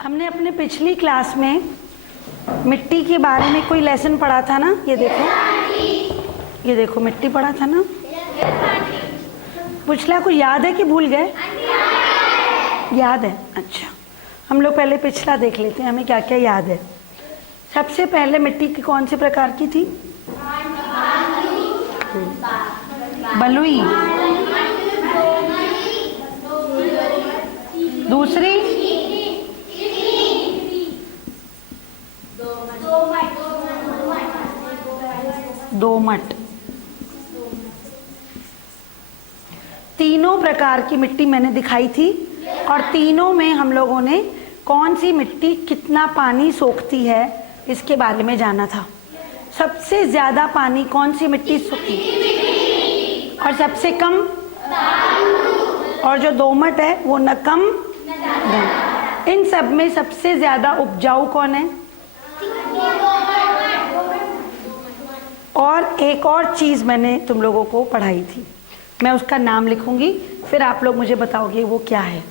हमने अपने पिछली क्लास में मिट्टी के बारे में कोई लेसन पढ़ा था ना। ये देखो मिट्टी पढ़ा था ना। पिछला को याद है कि भूल गए? याद है। अच्छा, हम लोग पहले पिछला देख लेते हैं, हमें क्या क्या याद है। सबसे पहले मिट्टी की कौन से प्रकार की थी? बलुई। दूसरी दोमट। तीनों प्रकार की मिट्टी मैंने दिखाई थी और तीनों में हम लोगों ने कौन सी मिट्टी कितना पानी सोखती है इसके बारे में जाना था। सबसे ज्यादा पानी कौन सी मिट्टी सोखती और सबसे कम, और जो दोमट है वो न कम न। इन सब में सबसे ज्यादा उपजाऊ कौन है? और एक और चीज मैंने तुम लोगों को पढ़ाई थी, मैं उसका नाम लिखूंगी, फिर आप लोग मुझे बताओगे वो क्या है।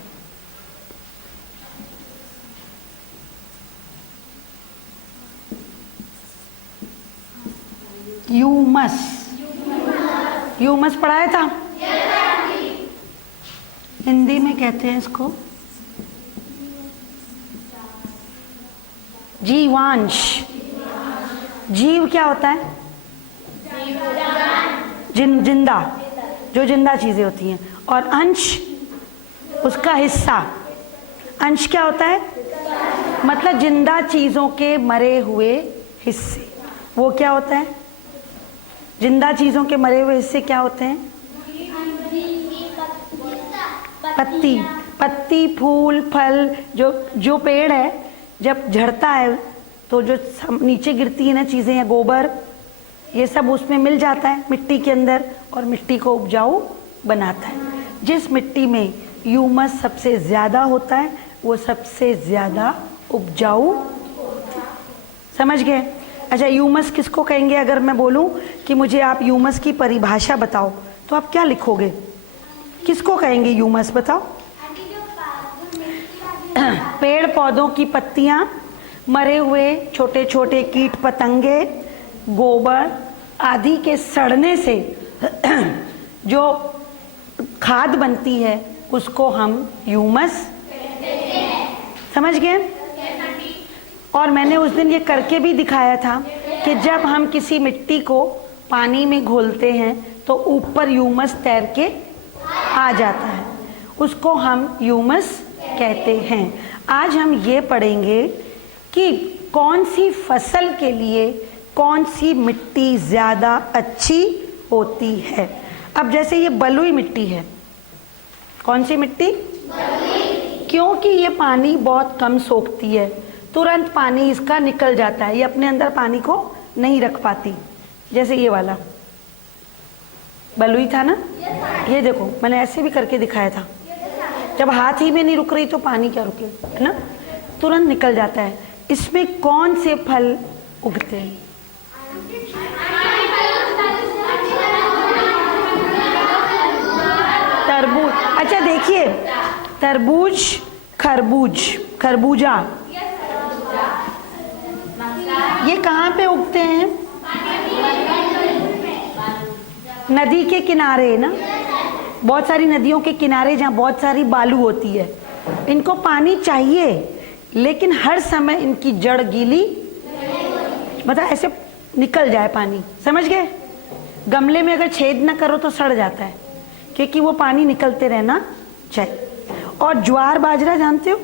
ह्यूमस। ह्यूमस पढ़ाया था? हिंदी में कहते हैं इसको जीवांश। जीव क्या होता है? जिंदा, जो जिंदा चीजें होती हैं। और अंश उसका हिस्सा। अंश क्या होता है? मतलब जिंदा चीजों के मरे हुए हिस्से। वो क्या होता है? जिंदा चीजों के मरे हुए हिस्से क्या होते हैं? पत्ती। पत्ती, फूल, फल। जो पेड़ है जब झड़ता है तो जो नीचे गिरती है ना चीजें, या गोबर, ये सब उसमें मिल जाता है मिट्टी के अंदर और मिट्टी को उपजाऊ बनाता है। जिस मिट्टी में ह्यूमस सबसे ज्यादा होता है वो सबसे ज्यादा उपजाऊ। समझ गए? अच्छा, ह्यूमस किसको कहेंगे? अगर मैं बोलूं कि मुझे आप ह्यूमस की परिभाषा बताओ तो आप क्या लिखोगे? किसको कहेंगे ह्यूमस? बताओ। पेड़ पौधों की पत्तियां, मरे हुए छोटे छोटे कीट पतंगे, गोबर आदि के सड़ने से जो खाद बनती है उसको हम ह्यूमस समझ गए। और मैंने उस दिन ये करके भी दिखाया था कि जब हम किसी मिट्टी को पानी में घोलते हैं तो ऊपर ह्यूमस तैर के आ जाता है, उसको हम ह्यूमस कहते हैं। आज हम ये पढ़ेंगे कि कौन सी फसल के लिए कौन सी मिट्टी ज्यादा अच्छी होती है। अब जैसे ये बलुई मिट्टी है, कौन सी मिट्टी? क्योंकि ये पानी बहुत कम सोखती है, तुरंत पानी इसका निकल जाता है, ये अपने अंदर पानी को नहीं रख पाती। जैसे ये वाला बलुई था ना, ये देखो मैंने ऐसे भी करके दिखाया था। जब हाथ ही में नहीं रुक रही तो पानी क्या रुके, है ना, तुरंत निकल जाता है। इसमें कौन से फल उगते हैं? तरबूज। अच्छा देखिए, तरबूज, खरबूज, खरबूजा, ये कहाँ पे उगते हैं? नदी के किनारे ना, बहुत सारी नदियों के किनारे जहाँ बहुत सारी बालू होती है। इनको पानी चाहिए लेकिन हर समय इनकी जड़ गीली, मतलब ऐसे निकल जाए पानी। समझ गए? गमले में अगर छेद ना करो तो सड़ जाता है, क्योंकि वो पानी निकलते रहना चाहिए। और ज्वार बाजरा जानते हो?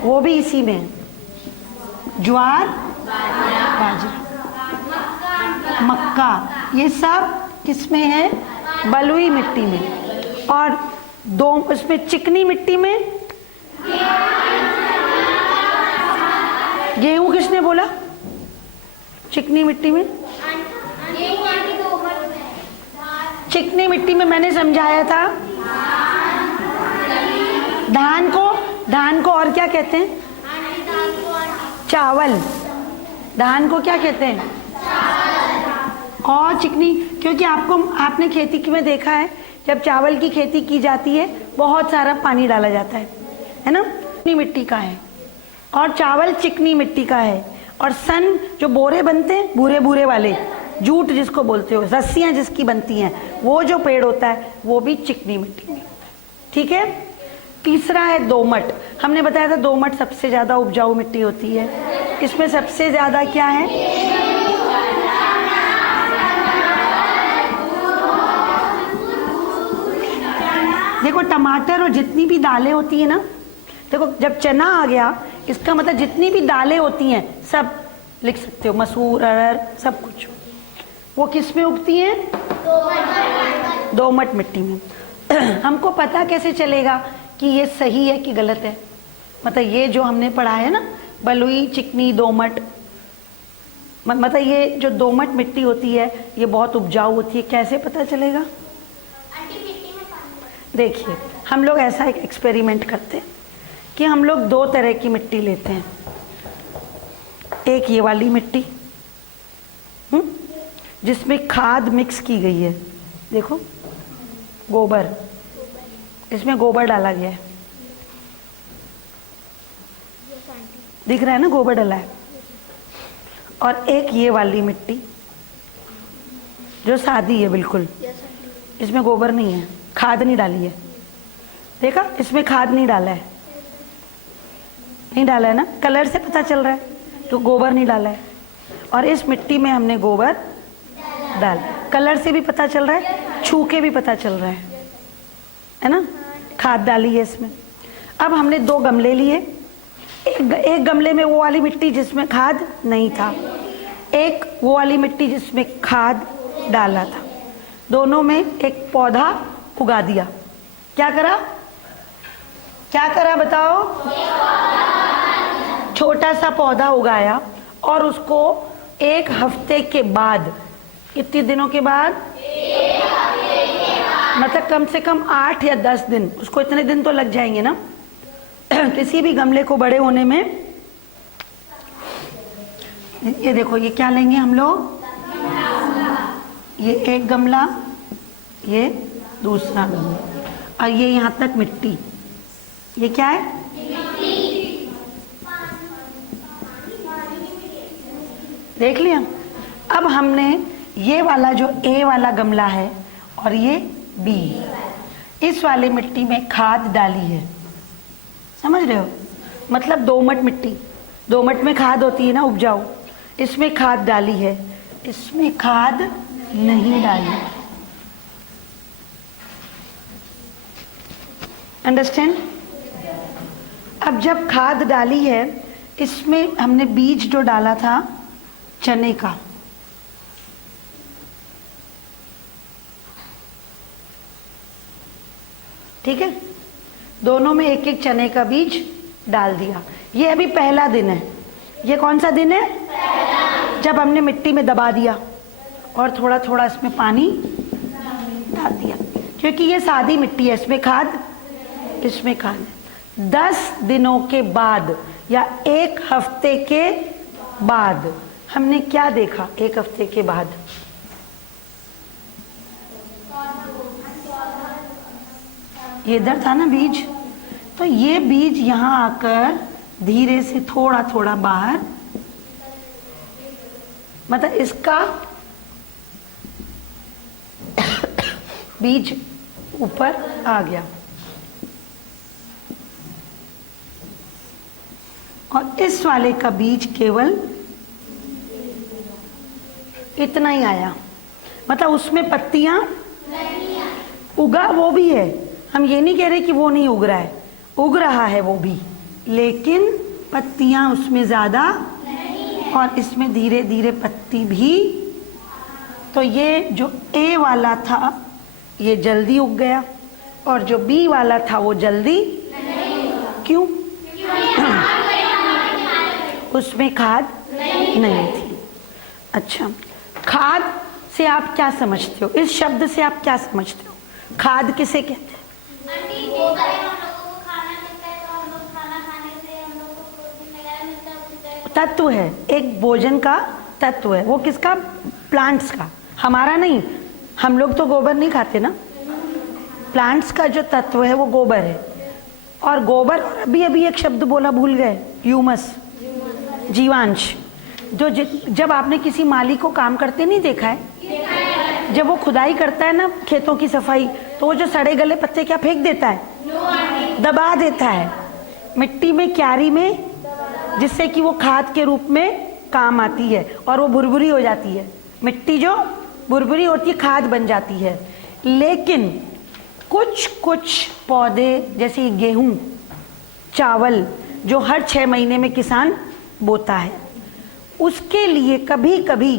वो भी इसी में है। ज्वार बाजरा, मक्का, ये सब किसमें है? बलुई मिट्टी में। और दो उसमें चिकनी मिट्टी में गेहूं। किसने बोला? चिकनी मिट्टी में, चिकनी मिट्टी में मैंने समझाया था धान को। धान को और क्या कहते हैं? चावल। धान को क्या कहते हैं? और चिकनी, क्योंकि आपने खेती में देखा है जब चावल की खेती की जाती है बहुत सारा पानी डाला जाता है ना। चिकनी मिट्टी का है और चावल चिकनी मिट्टी का है। और सन जो बोरे बनते हैं भूरे भूरे वाले, जूट जिसको बोलते हो, रस्सियां जिसकी बनती हैं, वो जो पेड़ होता है वो भी चिकनी मिट्टी में। ठीक है। तीसरा है दोमट। हमने बताया था दोमट सबसे ज्यादा उपजाऊ मिट्टी होती है। इसमें सबसे ज्यादा क्या है? देखो टमाटर और जितनी भी दालें होती है ना, देखो जब चना आ गया इसका मतलब जितनी भी दालें होती हैं सब लिख सकते हो, मसूर, अरहर, सब कुछ। वो किस में उगती हैं? दोमट मिट्टी में। हमको पता कैसे चलेगा कि ये सही है कि गलत है? मतलब ये जो हमने पढ़ा है ना, बलुई, चिकनी, दोमट, मतलब ये जो दोमट मिट्टी होती है ये बहुत उपजाऊ होती है। कैसे पता चलेगा? देखिए हम लोग ऐसा एक एक्सपेरिमेंट करते हैं कि हम लोग दो तरह की मिट्टी लेते हैं। एक ये वाली मिट्टी जिसमें खाद मिक्स की गई है, देखो गोबर, इसमें गोबर डाला गया है, दिख रहा है ना, गोबर डाला है। और एक ये वाली मिट्टी जो सादी है बिल्कुल, इसमें गोबर नहीं है, खाद नहीं डाली है। देखा, इसमें खाद नहीं डाला है, नहीं डाला है ना, कलर से पता चल रहा है तो गोबर नहीं डाला है। और इस मिट्टी में हमने गोबर डाला, कलर से भी पता चल रहा है, छू के भी पता चल रहा है ना, खाद डाली है इसमें। अब हमने दो गमले लिए, एक गमले में वो वाली मिट्टी जिसमें खाद नहीं था, एक वो वाली मिट्टी जिसमें खाद डाला था। दोनों में एक पौधा उगा दिया। क्या करा? क्या करा बताओ? छोटा सा पौधा उगाया और उसको एक हफ्ते के बाद, कितने दिनों के बाद? मतलब कम से कम 8 या 10 दिन, उसको इतने दिन तो लग जाएंगे ना किसी भी गमले को बड़े होने में। ये देखो, ये क्या लेंगे हम लोग? ये एक गमला, ये दूसरा गमला, और ये यहाँ तक मिट्टी। ये क्या है? देख लिया। अब हमने ये वाला जो ए वाला गमला है और ये बी, इस वाले मिट्टी में खाद डाली है, समझ रहे हो? मतलब दोमट मिट्टी, दोमट में खाद होती है ना, उपजाऊ, इसमें खाद डाली है, इसमें खाद नहीं डाली। अंडरस्टैंड? अब जब खाद डाली है, इसमें हमने बीज जो डाला था चने का, ठीक है, दोनों में एक एक चने का बीज डाल दिया। ये अभी पहला दिन है। ये कौन सा दिन है? जब हमने मिट्टी में दबा दिया और थोड़ा थोड़ा इसमें पानी डाल दिया, क्योंकि ये सादी मिट्टी है, इसमें खाद, इसमें खाद है। 10 दिनों के बाद या एक हफ्ते के बाद हमने क्या देखा? एक हफ्ते के बाद ये इधर था ना बीज, तो ये बीज यहाँ आकर धीरे से थोड़ा थोड़ा बाहर, मतलब इसका बीज ऊपर आ गया और इस वाले का बीज केवल इतना ही आया। मतलब उसमें पत्तियां उगा वो भी है, हम ये नहीं कह रहे कि वो नहीं उग रहा है, उग रहा है वो भी, लेकिन पत्तियां उसमें ज्यादा और इसमें धीरे धीरे पत्ती भी। तो ये जो ए वाला था ये जल्दी उग गया और जो बी वाला था वो जल्दी क्यों? उसमें खाद नहीं थी। अच्छा, खाद से आप क्या समझते हो? इस शब्द से आप क्या समझते हो? खाद किसे कहते हैं? तत्व है, एक भोजन का तत्व है। वो किसका? प्लांट्स का, हमारा नहीं। हम लोग तो गोबर नहीं खाते ना। प्लांट्स का जो तत्व है वो गोबर है। और गोबर, अभी अभी एक शब्द बोला भूल गए, ह्यूमस, जीवांश। जब आपने किसी माली को काम करते नहीं देखा है, जब वो खुदाई करता है ना खेतों की सफाई, तो वो जो सड़े गले पत्ते क्या फेंक देता है, दबा देता है मिट्टी में, क्यारी में, जिससे कि वो खाद के रूप में काम आती है और वो भुरभुरी हो जाती है। मिट्टी जो भुरभुरी होती है खाद बन जाती है। लेकिन कुछ कुछ पौधे जैसे गेहूं, चावल, जो हर 6 महीने में किसान बोता है, उसके लिए कभी कभी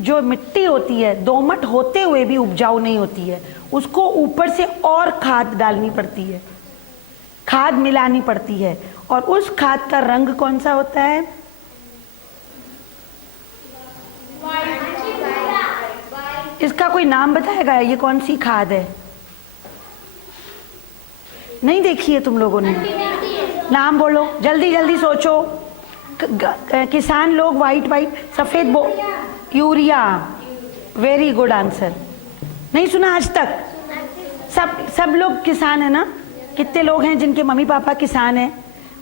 जो मिट्टी होती है दोमट होते हुए भी उपजाऊ नहीं होती है, उसको ऊपर से और खाद डालनी पड़ती है, खाद मिलानी पड़ती है। और उस खाद का रंग कौन सा होता है? इसका कोई नाम बताएगा? ये कौन सी खाद है? नहीं देखी है तुम लोगों ने? नाम बोलो, जल्दी जल्दी सोचो। किसान लोग वाइट सफेद यूरिया। Very good answer. नहीं सुना आज तक? सब लोग किसान है ना? कितने लोग हैं जिनके मम्मी पापा किसान हैं?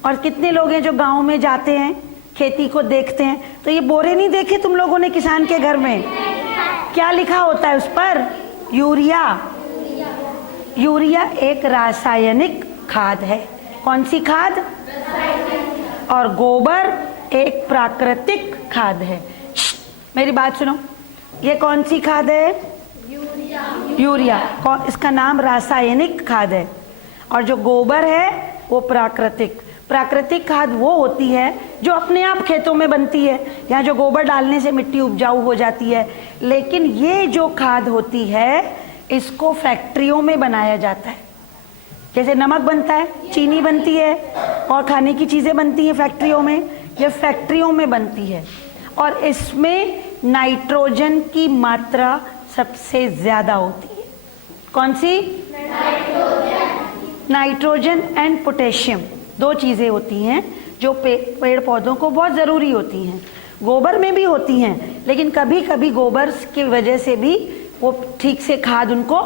और कितने लोग हैं जो गांव में जाते हैं, खेती को देखते हैं? तो ये बोरे नहीं देखे तुम लोगों ने किसान के घर में? क्या लिखा होता है उस पर? यूरिया। यूरिया एक रासायनिक खाद है। कौन सी खाद? और गोबर एक प्राकृतिक खाद है। मेरी बात सुनो, ये कौन सी खाद है? यूरिया। इसका नाम रासायनिक खाद है। और जो गोबर है वो प्राकृतिक। प्राकृतिक खाद वो होती है जो अपने आप खेतों में बनती है, या जो गोबर डालने से मिट्टी उपजाऊ हो जाती है। लेकिन ये जो खाद होती है इसको फैक्ट्रियों में बनाया जाता है। जैसे नमक बनता है, चीनी बनती है और खाने की चीजें बनती हैं फैक्ट्रियों में, ये फैक्ट्रियों में बनती है। और इसमें नाइट्रोजन की मात्रा सबसे ज्यादा होती है। कौन सी? नाइट्रोजन एंड पोटेशियम, 2 चीजें होती हैं जो पेड़ पौधों को बहुत जरूरी होती हैं। गोबर में भी होती हैं, लेकिन कभी कभी गोबर की वजह से भी वो ठीक से खाद उनको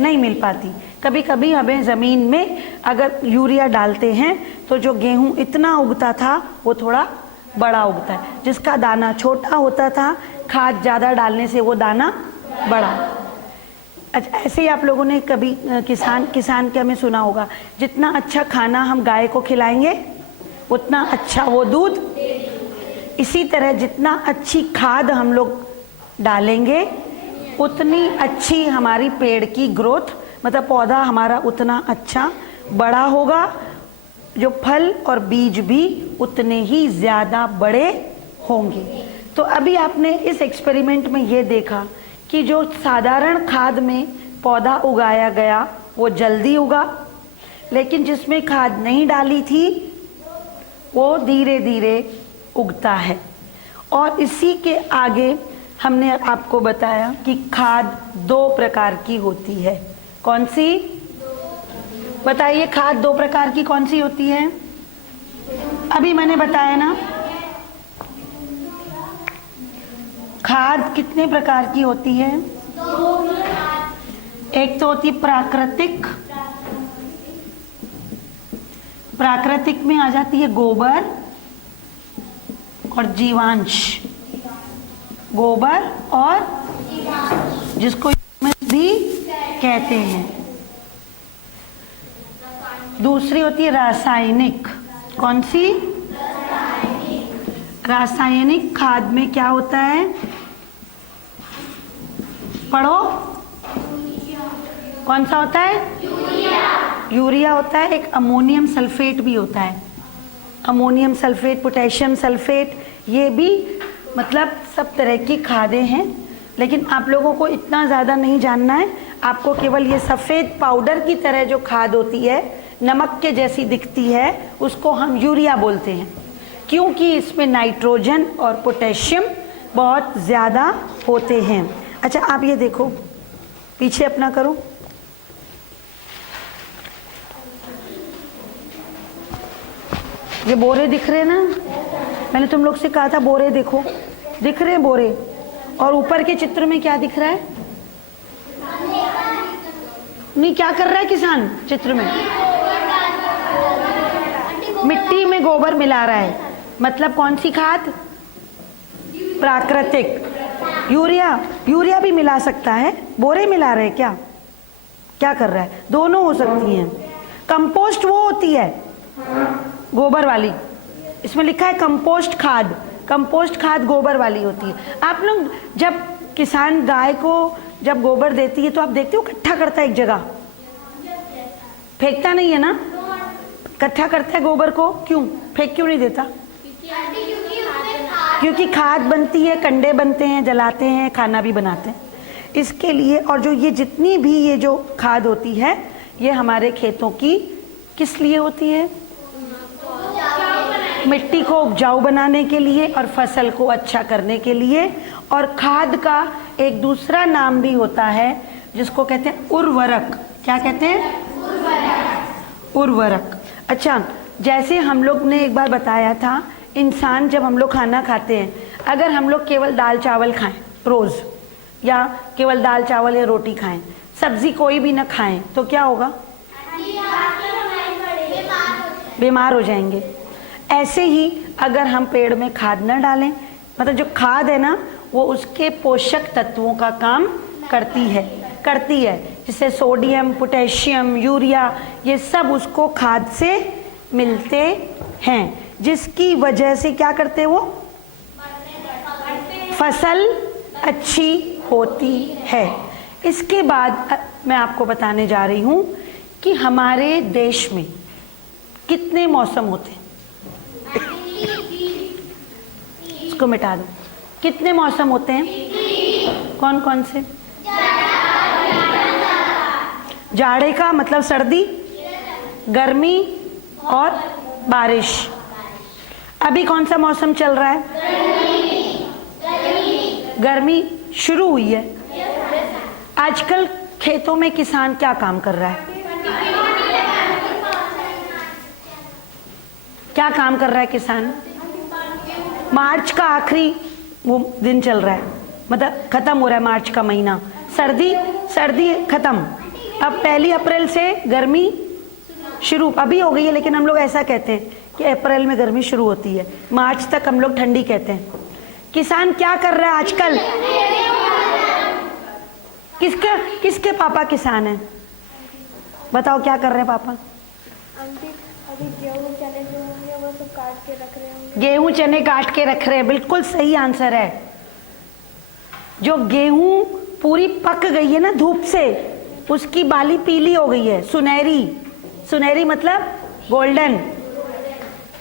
नहीं मिल पाती। कभी कभी हमें जमीन में अगर यूरिया डालते हैं तो जो गेहूं इतना उगता था वो थोड़ा बड़ा उगता है, जिसका दाना छोटा होता था खाद ज्यादा डालने से वो दाना बड़ा। अच्छा, ऐसे ही आप लोगों ने कभी किसान के हमें सुना होगा, जितना अच्छा खाना हम गाय को खिलाएंगे उतना अच्छा वो दूध। इसी तरह जितना अच्छी खाद हम लोग डालेंगे उतनी अच्छी हमारी पेड़ की ग्रोथ, मतलब पौधा हमारा उतना अच्छा बड़ा होगा, जो फल और बीज भी उतने ही ज्यादा बड़े होंगे। तो अभी आपने इस एक्सपेरिमेंट में ये देखा कि जो साधारण खाद में पौधा उगाया गया वो जल्दी उगा, लेकिन जिसमें खाद नहीं डाली थी वो धीरे धीरे उगता है। और इसी के आगे हमने आपको बताया कि खाद 2 प्रकार की होती है। कौन सी? बताइए, खाद 2 प्रकार की कौन सी होती है? अभी मैंने बताया ना, खाद कितने प्रकार की होती है? एक तो होती है प्राकृतिक। प्राकृतिक में आ जाती है गोबर और जीवांश। गोबर और जिसको भी कहते हैं। दूसरी होती है रासायनिक। कौन सी? रासायनिक खाद में क्या होता है? पढ़ो। कौन सा होता है? यूरिया होता है। एक अमोनियम सल्फेट भी होता है। अमोनियम सल्फेट, पोटेशियम सल्फेट, ये भी मतलब सब तरह की खादें हैं। लेकिन आप लोगों को इतना ज़्यादा नहीं जानना है, आपको केवल ये सफ़ेद पाउडर की तरह जो खाद होती है, नमक के जैसी दिखती है, उसको हम यूरिया बोलते हैं, क्योंकि इसमें नाइट्रोजन और पोटेशियम बहुत ज़्यादा होते हैं। अच्छा, आप ये देखो, पीछे अपना करो। ये बोरे दिख रहे हैं ना? मैंने तुम लोग से कहा था बोरे देखो, दिख रहे हैं बोरे। और ऊपर के चित्र में क्या दिख रहा है? नहीं, क्या कर रहा है किसान चित्र में? मिट्टी में गोबर मिला रहा है, मतलब कौन सी खाद? प्राकृतिक। यूरिया भी मिला सकता है, बोरे मिला रहे क्या? क्या कर रहा है? दोनों हो सकती हैं। कंपोस्ट वो होती है गोबर वाली, इसमें लिखा है कंपोस्ट खाद। कंपोस्ट खाद गोबर वाली होती है। आप लोग जब किसान गाय को जब गोबर देती है तो आप देखते हो इकट्ठा करता है एक जगह, फेंकता नहीं है ना, इकट्ठा करता है गोबर को। क्यों फेंक क्यों नहीं देता? क्योंकि खाद बनती है, कंडे बनते हैं, जलाते हैं, खाना भी बनाते हैं, इसके लिए। और जो ये जितनी भी ये जो खाद होती है ये हमारे खेतों की किस लिए होती है? मिट्टी को उपजाऊ बनाने के लिए और फसल को अच्छा करने के लिए। और खाद का एक दूसरा नाम भी होता है जिसको कहते हैं उर्वरक। क्या कहते हैं? उर्वरक। अच्छा, जैसे हम लोग ने एक बार बताया था, इंसान जब हम लोग खाना खाते हैं, अगर हम लोग केवल दाल चावल खाएं रोज, या केवल दाल चावल या रोटी खाएं, सब्जी कोई भी ना खाएं, तो क्या होगा? बीमार हो जाएंगे। ऐसे ही अगर हम पेड़ में खाद न डालें, मतलब जो खाद है ना वो उसके पोषक तत्वों का काम करती है, जिससे सोडियम, पोटेशियम, यूरिया, ये सब उसको खाद से मिलते हैं, जिसकी वजह से क्या करते हैं वो? फसल अच्छी होती है। इसके बाद मैं आपको बताने जा रही हूँ कि हमारे देश में कितने मौसम होते हैं। इसको मिटा दो। कितने मौसम होते हैं? कौन कौन से? जाड़े का मतलब सर्दी, गर्मी और बारिश। अभी कौन सा मौसम चल रहा है? गर्मी शुरू हुई है। आजकल खेतों में किसान क्या काम कर रहा है? क्या काम कर रहा है किसान? मार्च का आखिरी वो दिन चल रहा है, मतलब खत्म हो रहा है मार्च का महीना। सर्दी खत्म। अब 1 अप्रैल से गर्मी शुरू अभी हो गई है, लेकिन हम लोग ऐसा कहते हैं कि अप्रैल में गर्मी शुरू होती है, मार्च तक हम लोग ठंडी कहते हैं। किसान क्या कर रहा है आजकल? किसके पापा किसान हैं? बताओ क्या कर रहे हैं पापा? अभी गेहूं चने जो होंगे वो सब काट के रख रहे होंगे। गेहूं चने काट के रख रहे हैं, बिल्कुल सही आंसर है। जो गेहूं पूरी पक गई है ना धूप से, उसकी बाली पीली हो गई है, सुनहरी मतलब गोल्डन,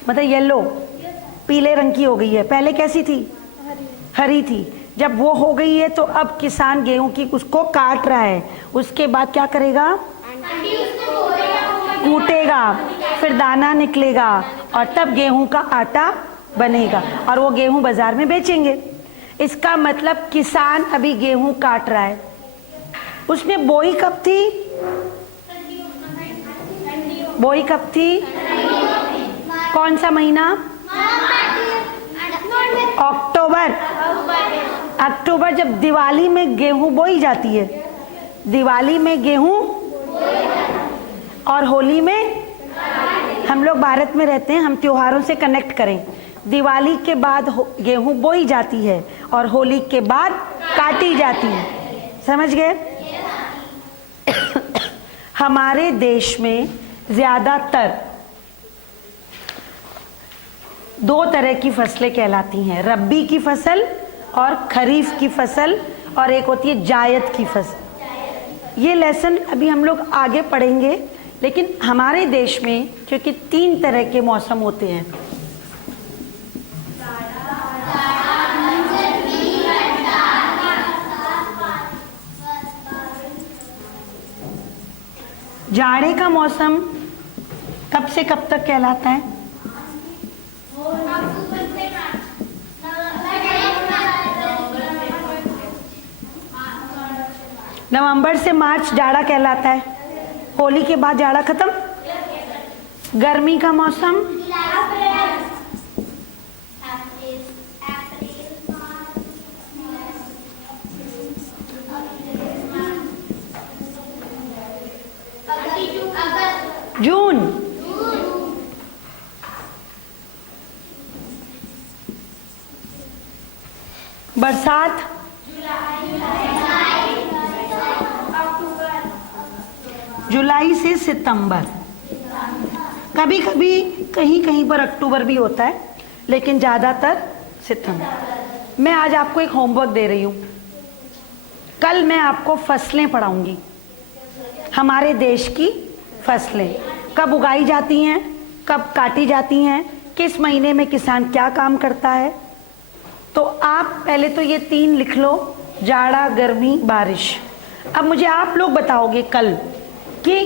मतलब येलो, पीले रंग की हो गई है। पहले कैसी थी? हरी थी। जब वो हो गई है तो अब किसान गेहूं की उसको काट रहा है। उसके बाद क्या करेगा? कूटेगा, फिर दाना निकलेगा और तब गेहूं का आटा बनेगा और वो गेहूं बाजार में बेचेंगे। इसका मतलब किसान अभी गेहूं काट रहा है। उसने बोई कब थी? बोई कब थी? कौन सा महीना? अक्टूबर। जब दिवाली में गेहूं बोई जाती है, दिवाली में गेहूं और होली में, हम लोग भारत में रहते हैं, हम त्योहारों से कनेक्ट करें। दिवाली के बाद गेहूं बोई जाती है और होली के बाद काटी जाती है। समझ गए? हमारे देश में ज्यादातर 2 तरह की फसलें कहलाती हैं, रब्बी की फसल और खरीफ की फसल, और एक होती है जायद की फसल। ये लेसन अभी हम लोग आगे पढ़ेंगे, लेकिन हमारे देश में क्योंकि 3 तरह के मौसम होते हैं, जाड़े का मौसम कब से कब तक कहलाता है? नवंबर से मार्च जाड़ा कहलाता है। होली के बाद जाड़ा खत्म। गर्मी का मौसम जून। बरसात, जुलाई से सितंबर, कभी कभी कहीं कहीं पर अक्टूबर भी होता है, लेकिन ज़्यादातर सितंबर। मैं आज आपको एक होमवर्क दे रही हूँ। कल मैं आपको फसलें पढ़ाऊंगी, हमारे देश की फसलें कब उगाई जाती हैं, कब काटी जाती हैं, किस महीने में किसान क्या काम करता है। तो आप पहले तो ये 3 लिख लो, जाड़ा, गर्मी, बारिश। अब मुझे आप लोग बताओगे कल कि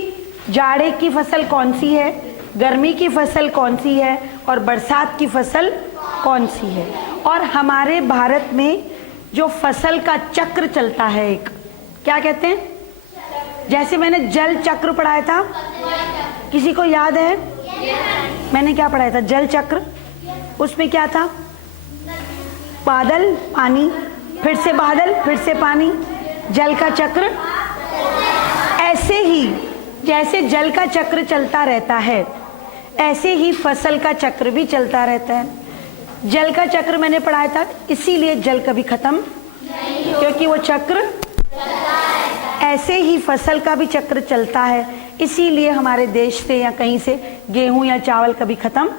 जाड़े की फसल कौन सी है, गर्मी की फसल कौन सी है और बरसात की फसल कौन सी है। और हमारे भारत में जो फसल का चक्र चलता है, एक क्या कहते हैं, जैसे मैंने जल चक्र पढ़ाया था, किसी को याद है? मैंने क्या पढ़ाया था? जल चक्र। उसमें क्या था? बादल, पानी, फिर से बादल, फिर से पानी, जल का चक्र। ऐसे ही जैसे जल का चक्र चलता रहता है, ऐसे ही फसल का चक्र भी चलता रहता है। जल का चक्र मैंने पढ़ाया था, इसीलिए जल कभी खत्म, क्योंकि वो चक्र। ऐसे ही फसल का भी चक्र चलता है, इसीलिए हमारे देश से या कहीं से गेहूं या चावल कभी खत्म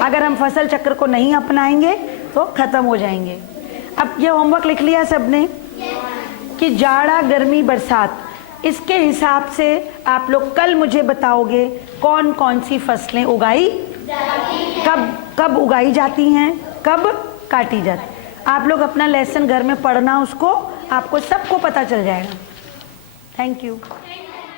अगर हम फसल चक्र को नहीं अपनाएंगे तो खत्म हो जाएंगे। अब ये होमवर्क लिख लिया सबने कि जाड़ा, गर्मी, बरसात, इसके हिसाब से आप लोग कल मुझे बताओगे कौन कौन सी फसलें उगाई, कब कब उगाई जाती हैं, कब काटी जाती। आप लोग अपना लेसन घर में पढ़ना, उसको आपको सबको पता चल जाएगा। Thank you.